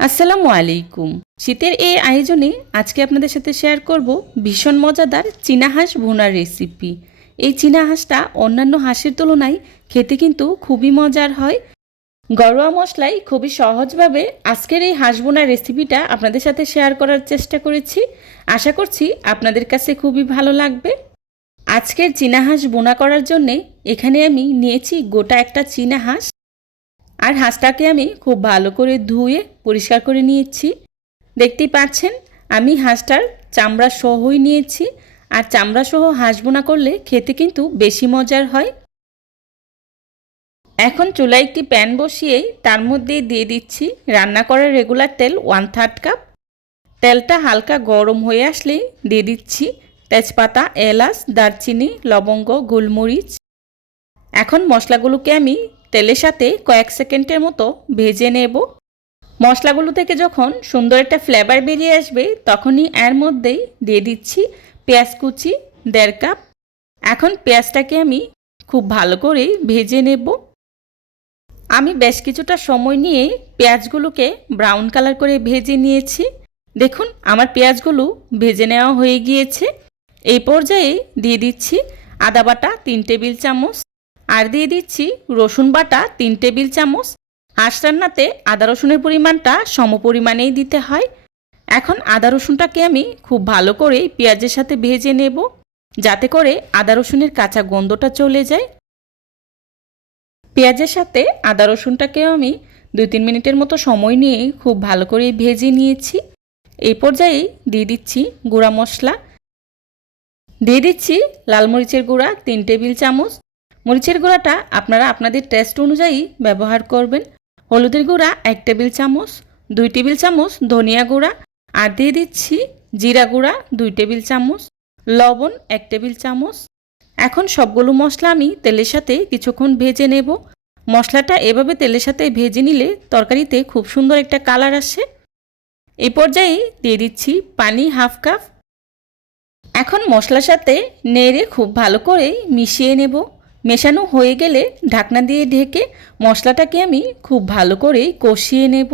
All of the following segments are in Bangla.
আসসালামু আলাইকুম। শীতের এই আয়োজনে আজকে আপনাদের সাথে শেয়ার করব ভীষণ মজাদার চীনা হাঁস ভুনার রেসিপি। এই চীনা হাঁসটা অন্যান্য হাঁসের তুলনায় খেতে কিন্তু খুবই মজার হয়। ঘরোয়া মশলায় খুবই সহজভাবে আজকের এই হাঁস ভুনার রেসিপিটা আপনাদের সাথে শেয়ার করার চেষ্টা করেছি। আশা করছি আপনাদের কাছে খুবই ভালো লাগবে। আজকের চীনা হাঁস ভুনা করার জন্যে এখানে আমি নিয়েছি গোটা একটা চীনা হাঁস। আর হাঁসটাকে আমি খুব ভালো করে ধুয়ে পরিষ্কার করে নিয়েছি। দেখতেই পাচ্ছেন আমি হাঁসটার চামড়া সহই নিয়েছি। আর চামড়া সহ হাঁস ভুনা করলে খেতে কিন্তু বেশি মজার হয়। এখন চুলায় একটি প্যান বসিয়ে তার মধ্যে দিয়ে দিচ্ছি রান্না করার রেগুলার তেল 1/3 কাপ। তেলটা হালকা গরম হয়ে আসলে দিয়ে দিচ্ছি তেজপাতা, এলাচ, দারচিনি, লবঙ্গ, গোলমরিচ। এখন মশলাগুলোকে আমি তেলের সাথে কয়েক সেকেন্ডের মতো ভেজে নেব। মশলাগুলো থেকে যখন সুন্দর একটা ফ্লেভার বেরিয়ে আসবে তখনই এর মধ্যেই দিয়ে দিচ্ছি পেঁয়াজ কুচি 1.5 কাপ। এখন পেঁয়াজটাকে আমি খুব ভালো করে ভেজে নেব। আমি বেশ কিছুটা সময় নিয়ে পেঁয়াজগুলোকে ব্রাউন কালার করে ভেজে নিয়েছি। দেখুন আমার পেঁয়াজগুলো ভেজে নেওয়া হয়ে গিয়েছে। এই পর্যায়ে দিয়ে দিচ্ছি আদা বাটা 3 টেবিল চামচ আর দিয়ে দিচ্ছি রসুন বাটা 3 টেবিল চামচ। হাঁস রান্নাতে আদা রসুনের পরিমাণটা সমপরিমাণেই দিতে হয়। এখন আদা রসুনটাকে আমি খুব ভালো করে পেঁয়াজের সাথে ভেজে নেব, যাতে করে আদা রসুনের কাঁচা গন্ধটা চলে যায়। পেঁয়াজের সাথে আদা রসুনটাকেও আমি 2-3 মিনিটের মতো সময় নিয়ে খুব ভালো করে ভেজে নিয়েছি। এই পর্যায়ে দিয়ে দিচ্ছি গুঁড়া মশলা। দিয়ে দিচ্ছি লাল মরিচের গুঁড়া 3 টেবিল চামচ। মরিচের গুঁড়াটা আপনারা আপনাদের টেস্ট অনুযায়ী ব্যবহার করবেন। হলুদের গুঁড়া 1 টেবিল চামচ, 2 টেবিল চামচ ধনিয়া গুঁড়া আর দিয়ে দিচ্ছি জিরা গুঁড়া 2 টেবিল চামচ, লবণ 1 টেবিল চামচ। এখন সবগুলো মশলা আমি তেলের সাথে কিছুক্ষণ ভেজে নেব। মশলাটা এভাবে তেলের সাথে ভেজে নিলে তরকারিতে খুব সুন্দর একটা কালার আসে। এই পর্যায়ে দিয়ে দিচ্ছি পানি 1/2 কাপ। এখন মশলার সাথে নেড়ে খুব ভালো করে মিশিয়ে নেব। মেশানো হয়ে গেলে ঢাকনা দিয়ে ঢেকে মশলাটাকে আমি খুব ভালো করে কষিয়ে নেব।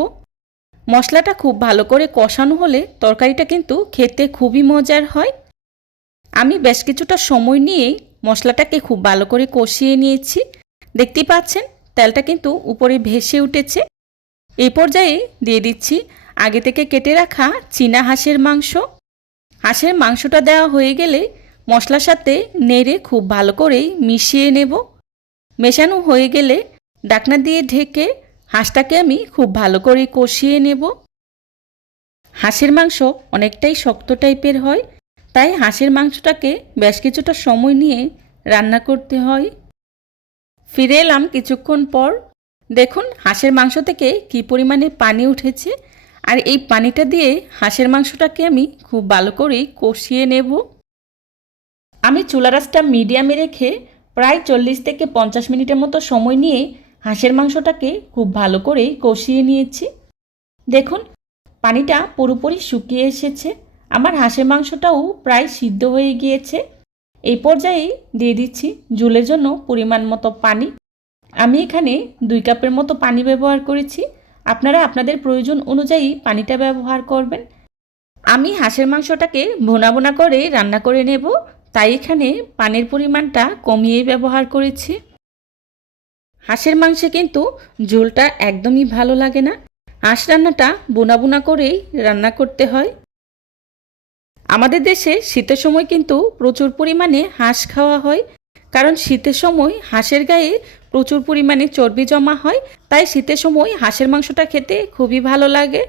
মশলাটা খুব ভালো করে কষানো হলে তরকারিটা কিন্তু খেতে খুবই মজার হয়। আমি বেশ কিছুটা সময় নিয়ে মশলাটাকে খুব ভালো করে কষিয়ে নিয়েছি। দেখতেই পাচ্ছেন তেলটা কিন্তু উপরে ভেসে উঠেছে। এই পর্যায়ে দিয়ে দিচ্ছি আগে থেকে কেটে রাখা চীনা হাঁসের মাংস। হাঁসের মাংসটা দেওয়া হয়ে গেলে মশলার সাথে নেড়ে খুব ভালো করে মিশিয়ে নেব। মেশানো হয়ে গেলে ঢাকনা দিয়ে ঢেকে হাঁসটাকে আমি খুব ভালো করে কষিয়ে নেব। হাঁসের মাংস অনেকটাই শক্ত টাইপের হয়, তাই হাঁসের মাংসটাকে বেশ কিছুটা সময় নিয়ে রান্না করতে হয়। ফিরে এলাম কিছুক্ষণ পর। দেখুন হাঁসের মাংস থেকে কী পরিমাণে পানি উঠেছে। আর এই পানিটা দিয়ে হাঁসের মাংসটাকে আমি খুব ভালো করে কষিয়ে নেব। আমি চুলা আঁচটা মিডিয়ামে রেখে প্রায় 40 থেকে 50 মিনিটের মতো সময় নিয়ে হাঁসের মাংসটাকে খুব ভালো করে কষিয়ে নিয়েছি। দেখুন পানিটা পুরোপুরি শুকিয়ে এসেছে। আমার হাঁসের মাংসটাও প্রায় সিদ্ধ হয়ে গিয়েছে। এই পর্যায়ে দিয়ে দিচ্ছি ঝোলের জন্য পরিমাণ মতো পানি। আমি এখানে 2 কাপের মতো পানি ব্যবহার করেছি। আপনারা আপনাদের প্রয়োজন অনুযায়ী পানিটা ব্যবহার করবেন। আমি হাঁসের মাংসটাকে ভুনা ভুনা করে রান্না করে নেব, তাই এখানে পানির পরিমাণটা কমিয়ে ব্যবহার করেছি। হাঁসের মাংসে কিন্তু ঝোলটা একদমই ভালো লাগে না। হাঁস রান্নাটা ভুনা ভুনা করেই রান্না করতে হয়। আমাদের দেশে শীতের সময় কিন্তু প্রচুর পরিমাণে হাঁস খাওয়া হয়, কারণ শীতের সময় হাঁসের গায়ে প্রচুর পরিমাণে চর্বি জমা হয়। তাই শীতের সময় হাঁসের মাংসটা খেতে খুবই ভালো লাগে।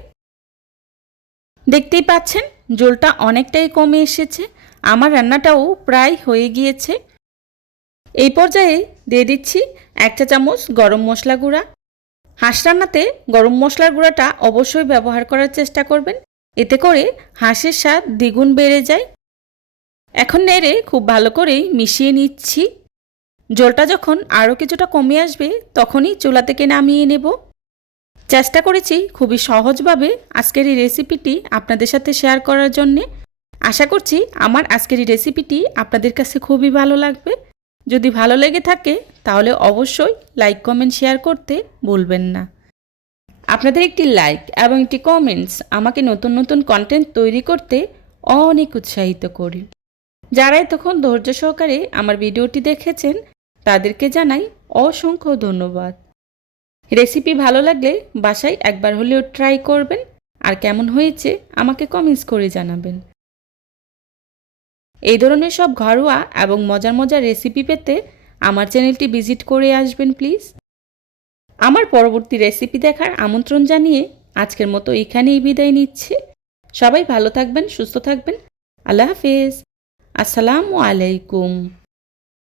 দেখতেই পাচ্ছেন ঝোলটা অনেকটাই কমে এসেছে। আমার রান্নাটাও প্রায় হয়ে গিয়েছে। এই পর্যায়ে দিয়ে দিচ্ছি 1 চা চামচ গরম মশলা গুঁড়া। হাঁস রান্নাতে গরম মশলার গুঁড়াটা অবশ্যই ব্যবহার করার চেষ্টা করবেন, এতে করে হাঁসের স্বাদ দ্বিগুণ বেড়ে যায়। এখন নেড়ে খুব ভালো করেই মিশিয়ে নিচ্ছি। ঝোলটা যখন আরও কিছুটা কমে আসবে তখনই চুলা থেকে নামিয়ে নেব। চেষ্টা করেছি খুবই সহজভাবে আজকের এই রেসিপিটি আপনাদের সাথে শেয়ার করার জন্যে। আশা করছি আমার আজকের এই রেসিপিটি আপনাদের কাছে খুবই ভালো লাগবে। যদি ভালো লেগে থাকে তাহলে অবশ্যই লাইক, কমেন্ট, শেয়ার করতে ভুলবেন না। আপনাদের একটি লাইক এবং একটি কমেন্টস আমাকে নতুন নতুন কন্টেন্ট তৈরি করতে অনেক উৎসাহিত করে। যারা এতক্ষণ ধৈর্য সহকারে আমার ভিডিওটি দেখেছেন তাদেরকে জানাই অসংখ্য ধন্যবাদ। রেসিপি ভালো লাগলে বাসায় একবার হলেও ট্রাই করবেন, আর কেমন হয়েছে আমাকে কমেন্টস করে জানাবেন। এই ধরনের সব ঘরোয়া এবং মজার মজার রেসিপি পেতে আমার চ্যানেলটি ভিজিট করে আসবেন প্লিজ। আমার পরবর্তী রেসিপি দেখার আমন্ত্রণ জানিয়ে আজকের মতো এখানেই বিদায় নিচ্ছি। সবাই ভালো থাকবেন, সুস্থ থাকবেন। আল্লাহ হাফেজ। আসসালামু আলাইকুম।